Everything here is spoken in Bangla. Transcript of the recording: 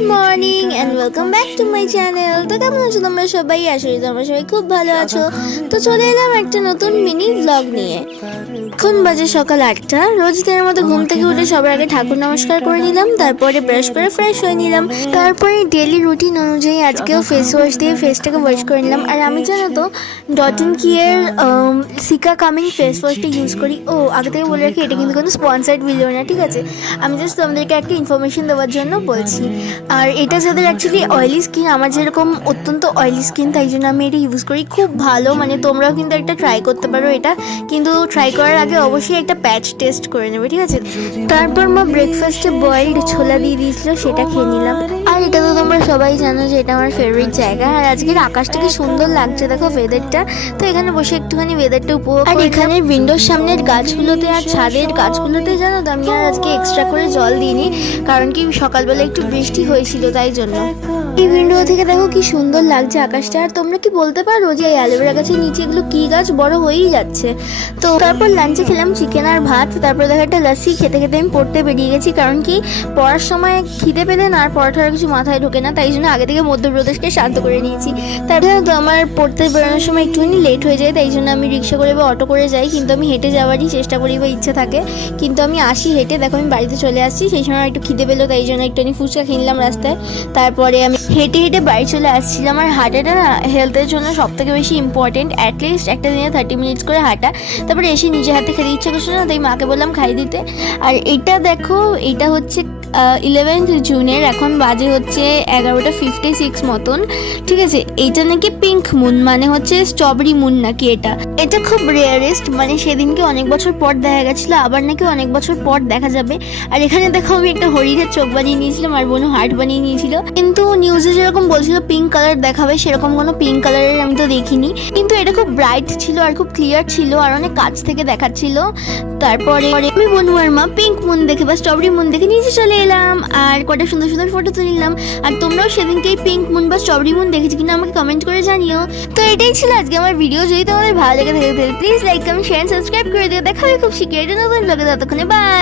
Good morning and welcome back to my channel. তো কেমন আছো তোমরা সবাই? আশা করি তোমরা সবাই খুব ভালো আছো। তো চলে এলাম একটা নতুন মিনি ব্লগ নিয়ে। এখন বাজে সকাল 8টা। রোজ দিনের মতো ঘুম থেকে উঠে সবার আগে ঠাকুর নমস্কার করে নিলাম, তারপরে ব্রাশ করে ফ্রেশ হয়ে নিলাম, তারপরে ডেলি রুটিন অনুযায়ী আজকেও ফেস ওয়াশ দিয়ে ফেসটাকে ওয়াশ করে নিলাম। আর আমি জানো তো ডট ইন কি এর সিকা কামিং ফেস ওয়াশটা ইউজ করি। ও আগে থেকে বলে রাখি, এটা কিন্তু কোনো স্পন্সার্ড ভিডিও না, ঠিক আছে? আমি জাস্ট তোমাদেরকে একটা ইনফরমেশন দেওয়ার জন্য বলছি। আর এটা যাদের অ্যাকচুয়ালি অয়েলি স্কিন, আমার যেরকম অত্যন্ত অয়েলি স্কিন, তাই জন্য আমি এটা ইউজ করি। খুব ভালো, মানে তোমরাও কিন্তু একটা ট্রাই করতে পারো এটা, কিন্তু ট্রাই করার আগে অবশ্যই একটা প্যাচ টেস্ট করে নেবে, ঠিক আছে? তারপর মা ব্রেকফাস্টে বয়েলড ছোলা দিয়ে দিয়েছিল, সেটা খেয়ে নিলাম। আর এটা তো তোমরা সবাই জানো যে এটা আমার ফেভারিট জায়গা। আর আজকের আকাশটা কি সুন্দর লাগছে দেখো, ওয়েদারটা। তো এখানে বসে একটুখানি ওয়েদারটা উপভোগ। আর এখানে উইন্ডোর সামনের গাছগুলোতে আর ছাদের গাছগুলোতে জানো তো আমি আর আজকে এক্সট্রা করে জল দিইনি, কারণ কি সকালবেলা একটু বৃষ্টি হয়েছিল, তাই জন্য। এই উইন্ডো থেকে দেখো কি সুন্দর লাগছে আকাশটা। আর তোমরা কি বলতে পারো যে এই অ্যালোভেরা গাছের নিচে এগুলো কি গাছ? বড় হয়েই যাচ্ছে। তো তারপর লাঞ্চে খেলাম চিকেন আর ভাত, তারপর দেখো একটা লস্যি। খেতে খেতে আমি পড়তে বেরিয়ে গেছি, কারণ কি পড়ার সময় খিদে পেলে না আর পড়াটার কিছু মাথায় ঢোকে না, তাই জন্য আগে থেকে মধ্যপ্রদেশকে শান্ত করে নিয়েছি। তারপরে তো আমার পড়তে বেরোনোর সময় একটুখানি লেট হয়ে যায়, তাই জন্য আমি রিক্সা করে বা অটো করে যাই, কিন্তু আমি হেঁটে যাওয়ারই চেষ্টা করি বা ইচ্ছে থাকে, কিন্তু আমি আসি হেঁটে। দেখো আমি বাড়িতে চলে আসছি, সেই সময় একটু খিদে পেলো, তাই জন্য একটুখানি ফুচকা কিনলাম রাস্তায়। তারপরে আমি হেঁটে হেঁটে বাড়ি চলে আসছিলাম। আর হাঁটাটা না হেলথের জন্য সব থেকে বেশি ইম্পর্টেন্ট, অ্যাটলিস্ট একটা দিনে 30 মিনিটস করে হাঁটা। তারপরে এসে নিজে হাতে খেতে ইচ্ছা করছিল না, তাই মাকে বললাম খাই দিতে। আর এটা দেখো, এটা হচ্ছে 11th জুনের, এখন বাজে হচ্ছে 11:56 মতন, ঠিক আছে? এইটা নাকি পিঙ্ক মুন, মানে হচ্ছে স্ট্রবেরি মুন নাকি এটা। এটা খুব রেয়ারেস্ট, মানে সেদিনকে অনেক বছর পর দেখা গেছিলো, আবার নাকি অনেক বছর পর দেখা যাবে। আর এখানে দেখো আমি একটা হরিণের চোখ বানিয়ে নিয়েছিলাম, আর বোনও হার্ট বানিয়ে নিয়েছিল। কিন্তু নিউজে যেরকম বলছিল পিঙ্ক কালার দেখাবে, সেরকম কোনো পিঙ্ক কালারের আমি তো দেখিনি। কিন্তু এটা খুব ব্রাইট ছিল আর খুব ক্লিয়ার ছিল, আর অনেক কাছ থেকে দেখাচ্ছিল। তারপরে আমি বোনু আর মা পিঙ্ক মুন দেখে বা স্ট্রবেরি মুন দেখে নিচে চলে এলাম, আর কটা সুন্দর সুন্দর ফটো তুলে নিলাম। আর তোমরাও সেদিনকেই পিঙ্ক মুন বা স্ট্রবেরি মুন দেখেছি কিনা আমাকে কমেন্ট করে জানিও। তো এটাই ছিল আজকে আমার ভিডিও। যদি তোমাদের ভালো লেগে থাকে please like, comment, share, subscribe করে দিও। দেখা হবে খুব শীঘ্রই নতুন ব্লগে। ততক্ষণে বাই।